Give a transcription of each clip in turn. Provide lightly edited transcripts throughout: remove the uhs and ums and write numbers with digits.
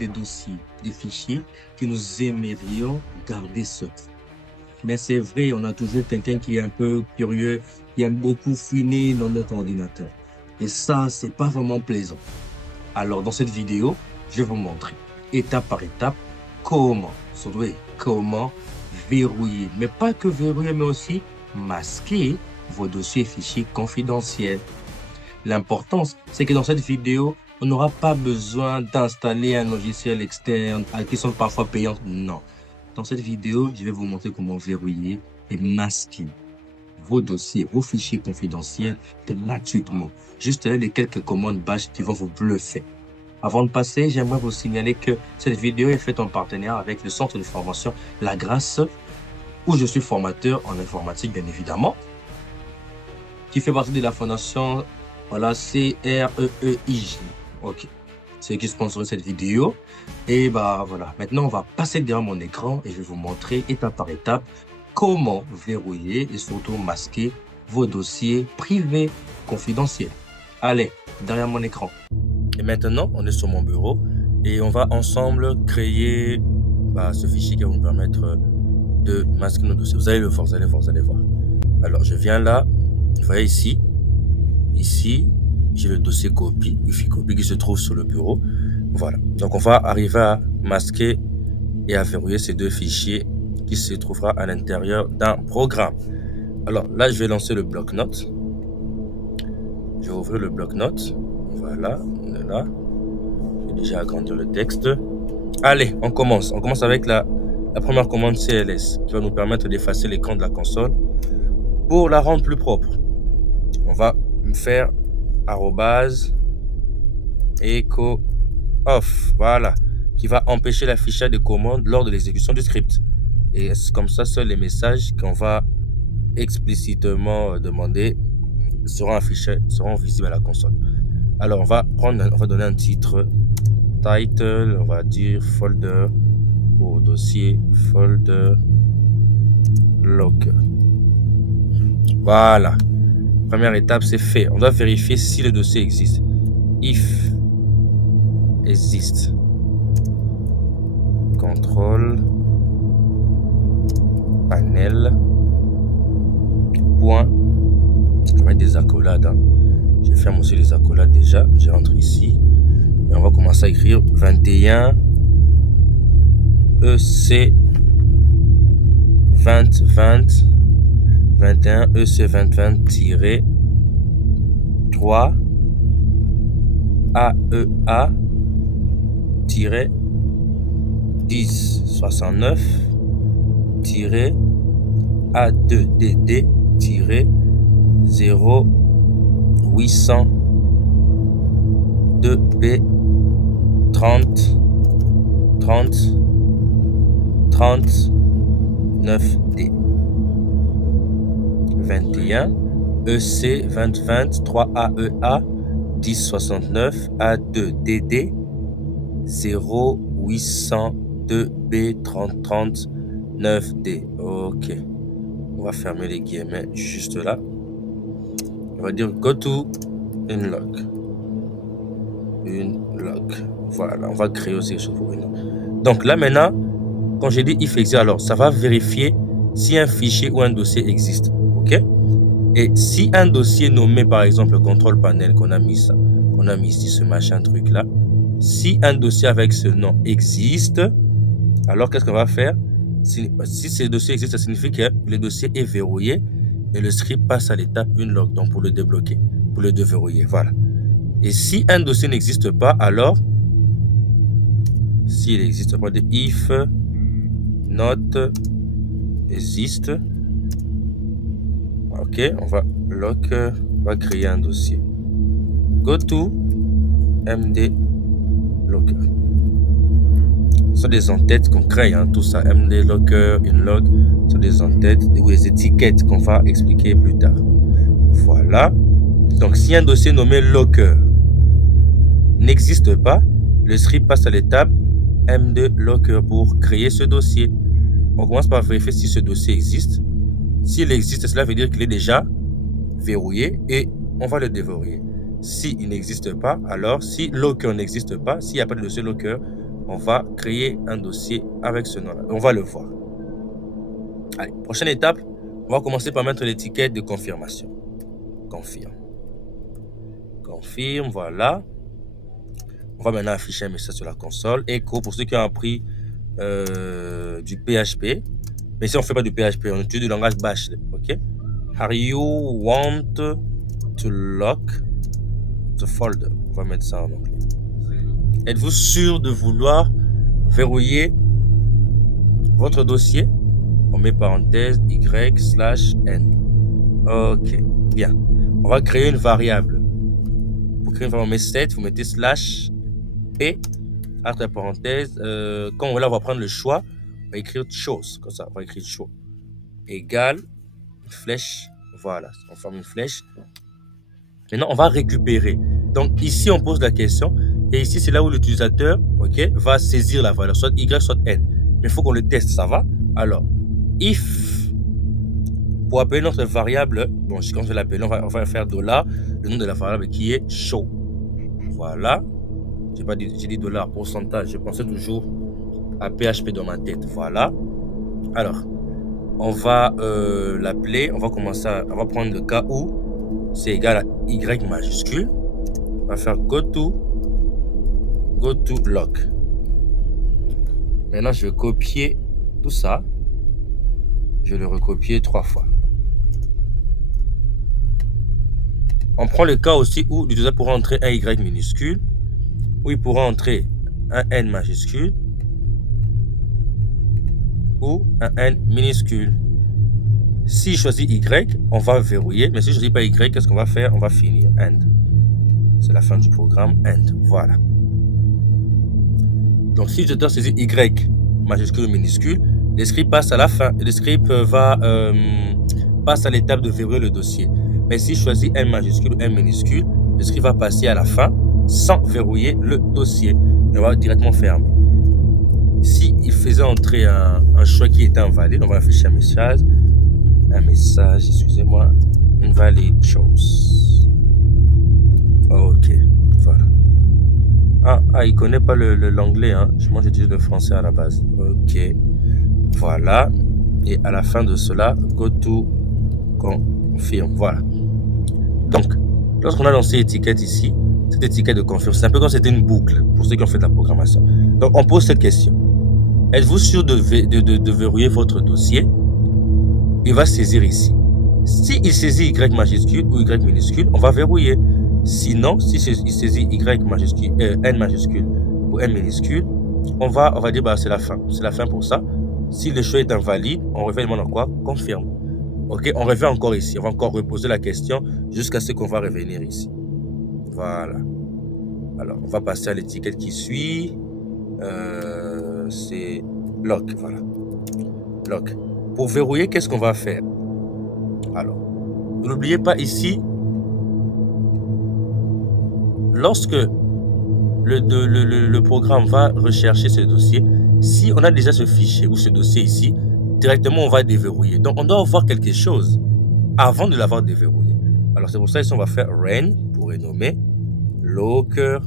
des dossiers, des fichiers que nous aimerions garder secrets. Mais c'est vrai, on a toujours quelqu'un qui est un peu curieux, qui aime beaucoup fouiner dans notre ordinateur. Et ça, c'est pas vraiment plaisant. Alors, dans cette vidéo, je vais vous montrer, étape par étape, comment verrouiller. Mais pas que verrouiller, mais aussi masquer vos dossiers et fichiers confidentiels. L'importance, c'est que dans cette vidéo, on n'aura pas besoin d'installer un logiciel externe qui sont parfois payants. Non. Dans cette vidéo, je vais vous montrer comment verrouiller et masquer vos dossiers, vos fichiers confidentiels gratuitement. Juste les quelques commandes bash qui vont vous bluffer. Avant de passer, j'aimerais vous signaler que cette vidéo est faite en partenariat avec le centre de formation La Grâce, où je suis formateur en informatique, bien évidemment, qui fait partie de la fondation, voilà, CREEIJ. Ok. C'est qui sponsorise cette vidéo. Et bah voilà, maintenant on va passer derrière mon écran et je vais vous montrer étape par étape comment verrouiller et surtout masquer vos dossiers privés confidentiels. Allez, derrière mon écran. Et maintenant, on est sur mon bureau et on va ensemble créer ce fichier qui va nous permettre de masquer nos dossiers. Vous allez le voir, vous allez voir. Alors, je viens là, vous voyez ici, j'ai le dossier copie, Wi-Fi copie qui se trouve sur le bureau. Voilà. Donc, on va arriver à masquer et à verrouiller ces deux fichiers qui se trouvera à l'intérieur d'un programme. Alors, là, je vais lancer le bloc-notes. Je vais ouvrir le bloc-notes. Voilà, on est là. Je vais déjà agrandir le texte. Allez, on commence. On commence avec la première commande CLS qui va nous permettre d'effacer l'écran de la console pour la rendre plus propre. On va faire @echo off, voilà, qui va empêcher l'affichage des commandes lors de l'exécution du script. Et comme ça, seuls les messages qu'on va explicitement demander seront affichés, seront visibles à la console. Alors, on va donner un titre, title, on va dire folder pour dossier, folder locker. Voilà. Première étape, c'est fait. On doit vérifier si le dossier existe. If existe. Contrôle panel point. Je vais mettre des accolades. Je ferme aussi les accolades déjà. Je rentre ici. Et on va commencer à écrire 21 EC 2020 21 EC 2020 3 AEA 1069 A2DD 0800 2B 30 39D 21 EC 2020 3 AEA 1069 A2DD 0800 2B 3039D. Ok. On va fermer les guillemets juste là. On va dire go to unlock. Voilà, on va créer aussi quelque chose pour unlock. Donc là maintenant, quand j'ai dit if existe, alors ça va vérifier si un fichier ou un dossier existe. Ok? Et si un dossier nommé par exemple contrôle panel qu'on a mis ici, ce machin truc là, si un dossier avec ce nom existe, alors qu'est-ce qu'on va faire? Si ce dossier existe, ça signifie que le dossier est verrouillé et le script passe à l'étape unlock, donc pour le débloquer, pour le déverrouiller. Voilà. Et si un dossier n'existe pas, alors s'il n'existe pas, de if not existe. Ok, on va créer un dossier. Go to MD locker. Ce sont des entêtes qu'on crée, tout ça. MD locker, unlock, ce sont des entêtes ou des étiquettes qu'on va expliquer plus tard. Voilà. Donc, si un dossier nommé locker n'existe pas, le script passe à l'étape MD locker pour créer ce dossier. On commence par vérifier si ce dossier existe. S'il existe, cela veut dire qu'il est déjà verrouillé et on va le déverrouiller. S'il n'existe pas, alors si locker n'existe pas, s'il n'y a pas de dossier locker, on va créer un dossier avec ce nom-là. On va le voir. Allez, prochaine étape, on va commencer par mettre l'étiquette de confirmation. Confirme. Confirme, voilà. On va maintenant afficher un message sur la console. Echo, pour ceux qui ont appris du PHP. Mais si on ne fait pas du PHP, on utilise du langage Bash. OK? Are you want to lock the folder? On va mettre ça en anglais. Êtes-vous sûr de vouloir verrouiller votre dossier? On met parenthèse y/n. OK, bien. On va créer une variable. Pour créer une variable, on met set, vous mettez /p, entre parenthèses. Quand on va prendre le choix, on va écrire chose, comme ça, on va écrire show. Égale, flèche, voilà, on forme une flèche. Maintenant, on va récupérer. Donc, ici, on pose la question. Et ici, c'est là où l'utilisateur, OK, va saisir la valeur, soit y, soit n. Mais il faut qu'on le teste, ça va? Alors, if, pour appeler notre variable, bon, quand je vais l'appeler, on va faire $, le nom de la variable qui est show. Voilà. J'ai dit $ pourcentage. Je pensais toujours à PHP dans ma tête. Voilà. Alors, on va l'appeler. On va prendre le cas où c'est égal à Y majuscule. On va faire go to lock. Maintenant, je vais copier tout ça. Je vais le recopier 3 fois. On prend le cas aussi où l'utilisateur pourra entrer un Y minuscule, où il pourra entrer un N majuscule ou un N minuscule. Si je choisis Y, on va verrouiller, mais si je ne choisis pas Y, qu'est-ce qu'on va faire? On va finir. End. C'est la fin du programme. End. Voilà. Donc, si l'utilisateur saisit Y majuscule ou minuscule, le script passe à la fin. Le script passe à l'étape de verrouiller le dossier. Mais si je choisis N majuscule ou N minuscule, le script va passer à la fin sans verrouiller le dossier. Et on va directement fermer. Si il faisait entrer un choix qui était invalide, on va afficher un message, excusez-moi, invalid choice. OK, voilà. Ah, il connaît pas l'anglais, hein. Moi, j'utilise le français à la base. OK, voilà. Et à la fin de cela, go to confirm. Voilà. Donc, lorsqu'on a lancé l'étiquette ici, cette étiquette de confirm, c'est un peu comme si c'était une boucle pour ceux qui ont fait de la programmation. Donc, on pose cette question. Êtes-vous sûr de verrouiller votre dossier? Il va saisir ici. S'il saisit Y majuscule ou Y minuscule, on va verrouiller. Sinon, si il saisit Y majuscule, N majuscule ou N minuscule, on va dire bah, c'est la fin. C'est la fin pour ça. Si le choix est invalide, on revient dans quoi? Confirme. OK, on revient encore ici. On va encore reposer la question jusqu'à ce qu'on va revenir ici. Voilà. Alors, on va passer à l'étiquette qui suit. C'est lock. Voilà. Lock. Pour verrouiller, qu'est-ce qu'on va faire? Alors, n'oubliez pas ici, lorsque le programme va rechercher ce dossier, si on a déjà ce fichier ou ce dossier ici, directement on va déverrouiller. Donc, on doit avoir quelque chose avant de l'avoir déverrouillé. Alors, c'est pour ça ici, on va faire ren pour renommer locker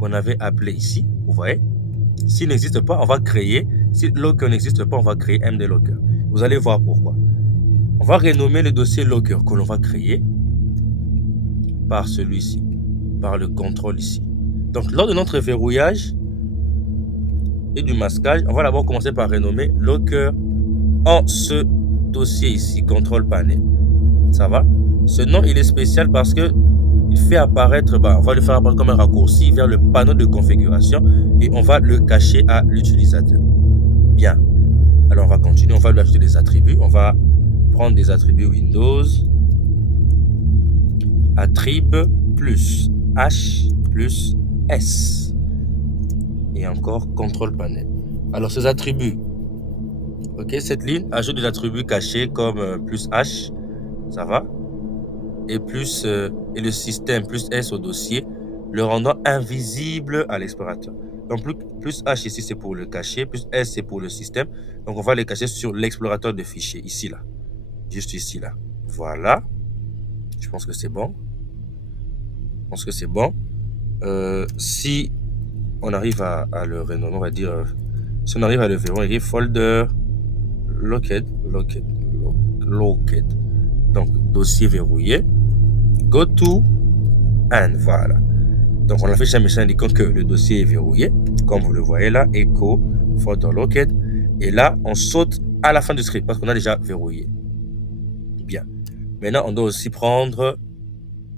qu'on avait appelé ici. Vous voyez? S'il n'existe pas, on va créer. Si locker n'existe pas, on va créer mdlocker. Vous allez voir pourquoi. On va renommer le dossier locker que l'on va créer par celui-ci, par le contrôle ici. Donc, lors de notre verrouillage et du masquage, on va d'abord commencer par renommer locker en ce dossier ici, contrôle panel. Ça va? Ce nom, il est spécial parce que il fait apparaître, on va le faire apparaître comme un raccourci vers le panneau de configuration et on va le cacher à l'utilisateur. Bien. Alors, on va continuer. On va lui ajouter des attributs. On va prendre des attributs Windows. Attrib plus H plus S. Et encore contrôle panel. Alors, ces attributs. OK, cette ligne ajoute des attributs cachés comme plus H. Ça va? Et plus et le système plus S au dossier, le rendant invisible à l'explorateur. Donc plus H ici c'est pour le cacher, plus S c'est pour le système. Donc on va les cacher sur l'explorateur de fichiers, ici là. Juste ici là. Voilà. Je pense que c'est bon. Si on arrive à le renommer, on va dire, si on arrive à le verrouiller, on écrit folder locked. Donc, dossier verrouillé. Go to and voilà. Donc, on affiche un message indiquant que le dossier est verrouillé. Comme vous le voyez là, echo folder locked. Et là, on saute à la fin du script parce qu'on a déjà verrouillé. Bien. Maintenant, on doit aussi prendre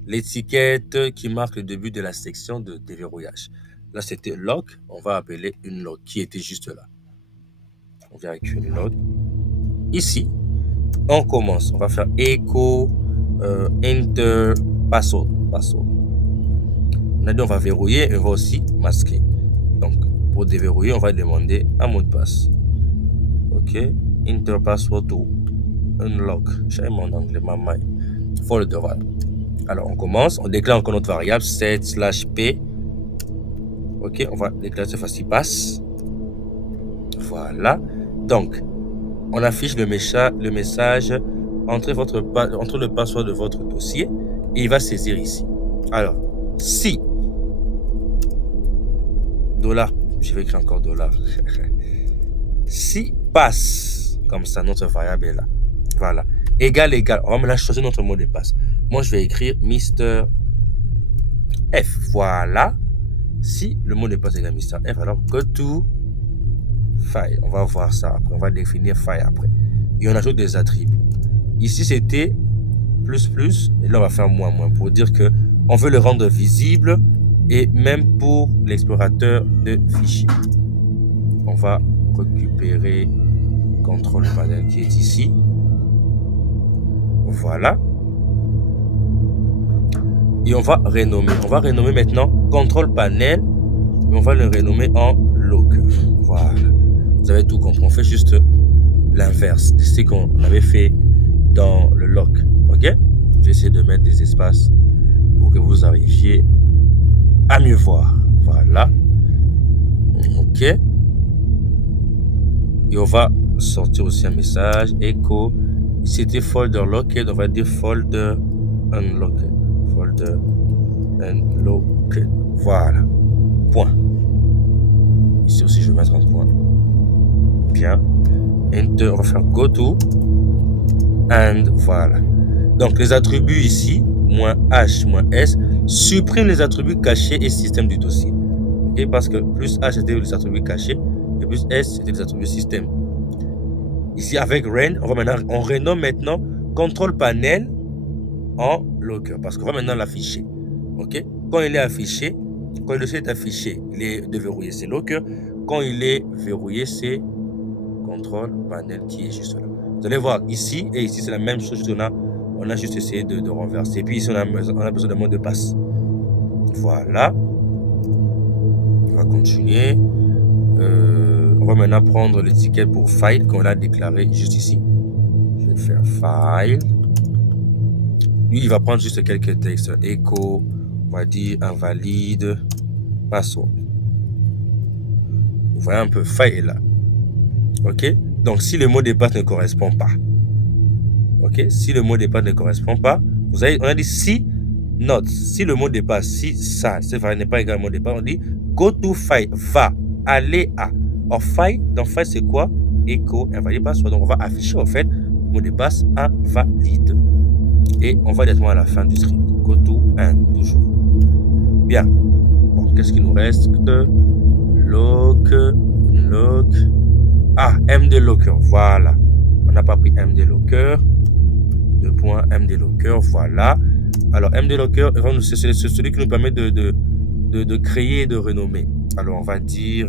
l'étiquette qui marque le début de la section de déverrouillage. Là, c'était lock. On va appeler une lock qui était juste là. On vient avec une lock. Ici, on commence. On va faire echo enter password. On a dit on va verrouiller et on va aussi masquer. Donc, pour déverrouiller, on va demander un mot de passe. OK. Enter password to unlock. J'ai mon anglais, ma main. Folder. Alors, on commence. On déclare encore notre variable set/p. OK. On va déclarer cette fois-ci passe. Voilà. Donc, on affiche le message entre le password de votre dossier et il va saisir ici. Alors, si $, je vais écrire encore $, si passe, comme ça, notre variable est là. Voilà. Égal. On va maintenant choisir notre mot de passe. Moi, je vais écrire Mr. F. Voilà. Si le mot de passe est égal Mr. F, alors go to file. On va voir ça après. On va définir file après. Et on ajoute des attributs. Ici, c'était plus, et là, on va faire moins pour dire que on veut le rendre visible et même pour l'explorateur de fichiers. On va récupérer contrôle panel qui est ici. Voilà. Et on va renommer. On va renommer maintenant contrôle panel, mais on va le renommer en locker. Voilà. Vous avez tout compris. On fait juste l'inverse de ce qu'on avait fait dans le lock. OK? Je vais essayer de mettre des espaces pour que vous arriviez à mieux voir. Voilà. OK. Et on va sortir aussi un message. Echo. C'était folder locked. On va dire folder unlocked. Folder unlocked. Voilà. Point. Ici aussi, je vais mettre un point. Bien. Enter. On va faire go to. And voilà. Donc, les attributs ici, -h, -s, supprime les attributs cachés et système du dossier. Okay? Parce que plus h, c'était les attributs cachés, et plus s, c'était les attributs système. Ici, avec ren, on renomme maintenant contrôle panel en locker, parce qu'on va maintenant l'afficher. OK? Quand il est affiché, quand le dossier est affiché, il est déverrouillé, c'est locker. Quand il est verrouillé, c'est contrôle panel qui est juste là. Vous allez voir ici et ici, c'est la même chose. On a juste essayé de renverser. Puis ici, on a besoin d'un mot de passe. Voilà. On va continuer. On va maintenant prendre l'étiquette pour file qu'on a déclaré juste ici. Je vais faire file. Lui, il va prendre juste quelques textes. Echo, on va dire invalide, password. Vous voyez un peu, file est là. OK? Donc, si le mot de passe ne correspond pas, OK? Si le mot de passe ne correspond pas, on a dit si not. Si le mot de passe, si ça, n'est pas égal au mot de passe, on dit go to file, va, aller à. Or, file, dans file, c'est quoi? Echo, invalide password. Donc, on va afficher, en fait, mot de passe invalide. Et on va directement à la fin du script. Go to and, toujours. Bien. Bon, qu'est-ce qu'il nous reste? Lock. Ah, MD Locker, voilà. On n'a pas pris MD Locker. MD Locker, voilà. Alors, MD Locker, c'est celui qui nous permet de créer et de renommer. Alors, on va dire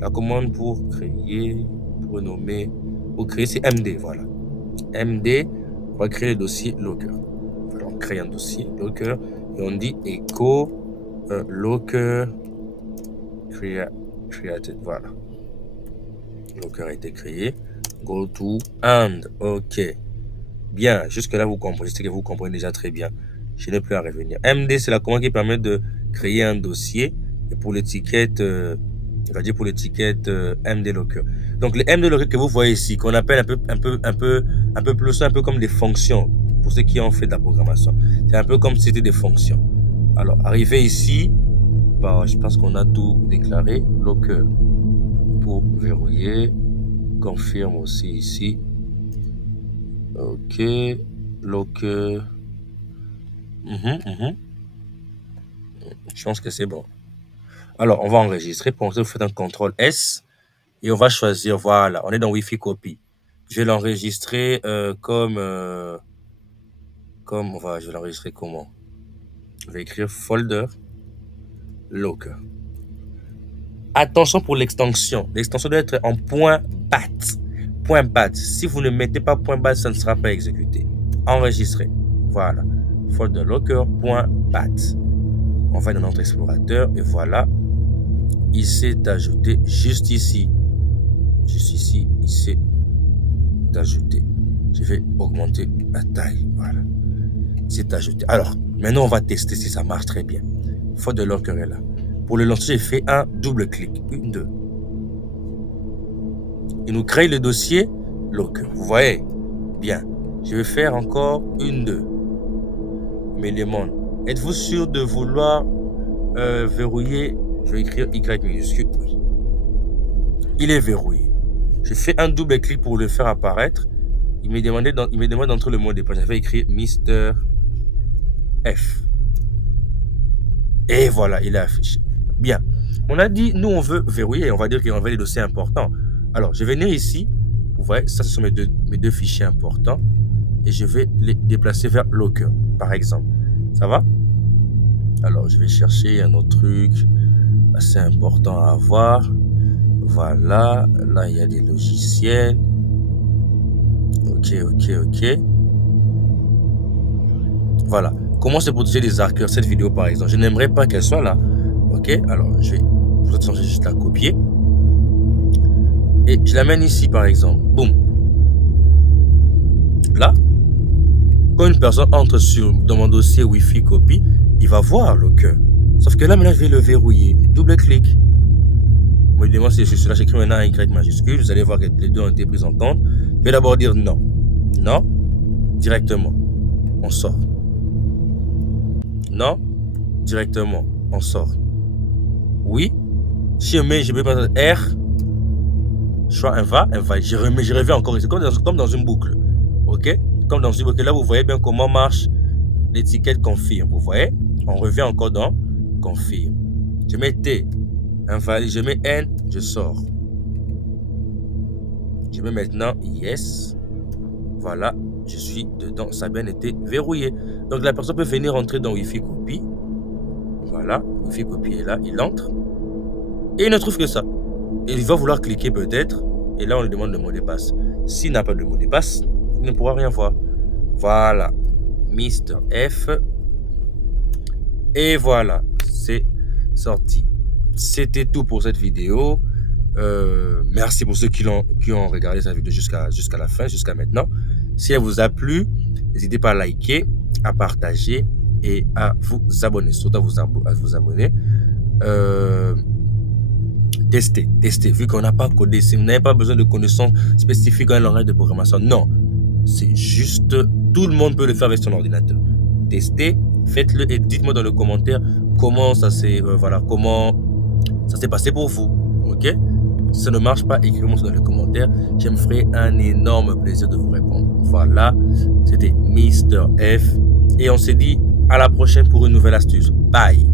la commande pour créer, pour renommer, pour créer, c'est MD, voilà. MD, on va créer le dossier Locker. Voilà, on crée un dossier Locker et on dit echo Locker created, voilà. Locker a été créé. Go to and. OK. Bien. Jusque-là, vous comprenez. C'est que vous comprenez déjà très bien. Je n'ai plus à revenir. MD, c'est la commande qui permet de créer un dossier. Et pour l'étiquette, on va dire pour l'étiquette MD Locker. Donc, les MD Locker que vous voyez ici, qu'on appelle un peu plus, un peu comme des fonctions. Pour ceux qui ont fait de la programmation. C'est un peu comme si c'était des fonctions. Alors, arrivé ici, Bah, je pense qu'on a tout déclaré. Locker pour verrouiller. Confirme aussi ici. Ok. Locker. Je pense que c'est bon. Alors, on va enregistrer. Pour ça, vous faites un CTRL S et on va choisir. Voilà, on est dans Wi-Fi Copy. Je vais l'enregistrer je vais l'enregistrer comment? Je vais écrire folder locker. Attention pour l'extension. L'extension doit être en .bat. .bat. Si vous ne mettez pas .bat, ça ne sera pas exécuté. Enregistrer. Voilà. Folder locker.bat. On va dans notre explorateur et voilà. Il s'est ajouté juste ici. Juste ici, il s'est ajouté. Je vais augmenter la taille. Voilà. C'est ajouté. Alors, maintenant, on va tester si ça marche très bien. Folder locker est là. Pour le lancer, j'ai fait un double clic. 1, 2. Il nous crée le dossier locker. Vous voyez? Bien. Je vais faire encore 1, 2. Mais les mondes. Êtes-vous sûr de vouloir verrouiller? Je vais écrire Y minuscule. Oui. Il est verrouillé. Je fais un double clic pour le faire apparaître. Il me demande d'entrer le mot de passe. Je vais écrire Mister F. Et voilà, il est affiché. Bien. On a dit, nous, on veut verrouiller. On va dire qu'on veut les dossiers importants. Alors, je vais venir ici. Vous voyez, ça, ce sont mes deux fichiers importants. Et je vais les déplacer vers Locker, par exemple. Ça va? Alors, je vais chercher un autre truc assez important à avoir. Voilà. Là, il y a des logiciels. Ok. Voilà. Comment se protéger des hackers, cette vidéo, par exemple? Je n'aimerais pas qu'elle soit là. Ok? Alors, je vais juste la copier. Et je l'amène ici, par exemple. Boum. Là, quand une personne entre dans mon dossier Wi-Fi copy, il va voir Locker. Sauf que là, maintenant, je vais le verrouiller. Double clic. Moi, je demande si je suis là, j'écris maintenant un Y majuscule. Vous allez voir que les deux ont été pris en compte. Je vais d'abord dire non. Non. Directement. On sort. Non. Directement. On sort. Oui. Si je mets pas R. Soit un va. Je reviens encore ici. Comme dans une boucle. Ok? Comme dans une boucle. Là, vous voyez bien comment marche l'étiquette confirme. Vous voyez? On revient encore dans confirme. Je mets T. Invalide. Je mets N. Je sors. Je mets maintenant yes. Voilà. Je suis dedans. Ça a bien été verrouillé. Donc, la personne peut venir entrer dans Wi-Fi Copy. Voilà. Wi-Fi Copy est là. Il entre. Et il ne trouve que ça. Et il va vouloir cliquer peut-être. Et là, on lui demande le mot de passe. S'il n'a pas de mot de passe, il ne pourra rien voir. Voilà. Mister F. Et voilà. C'est sorti. C'était tout pour cette vidéo. Merci pour ceux qui ont regardé cette vidéo jusqu'à la fin, jusqu'à maintenant. Si elle vous a plu, n'hésitez pas à liker, à partager et à vous abonner. Surtout à vous abonner. Testez. Vu qu'on n'a pas codé, si vous n'avez pas besoin de connaissances spécifiques dans un langage de programmation, non. C'est juste, tout le monde peut le faire avec son ordinateur. Testez, faites-le et dites-moi dans le commentaire comment ça s'est passé pour vous. Ok? Si ça ne marche pas, écrivez-moi dans les commentaires. Je me ferai un énorme plaisir de vous répondre. Voilà, c'était Mister F. Et on se dit à la prochaine pour une nouvelle astuce. Bye!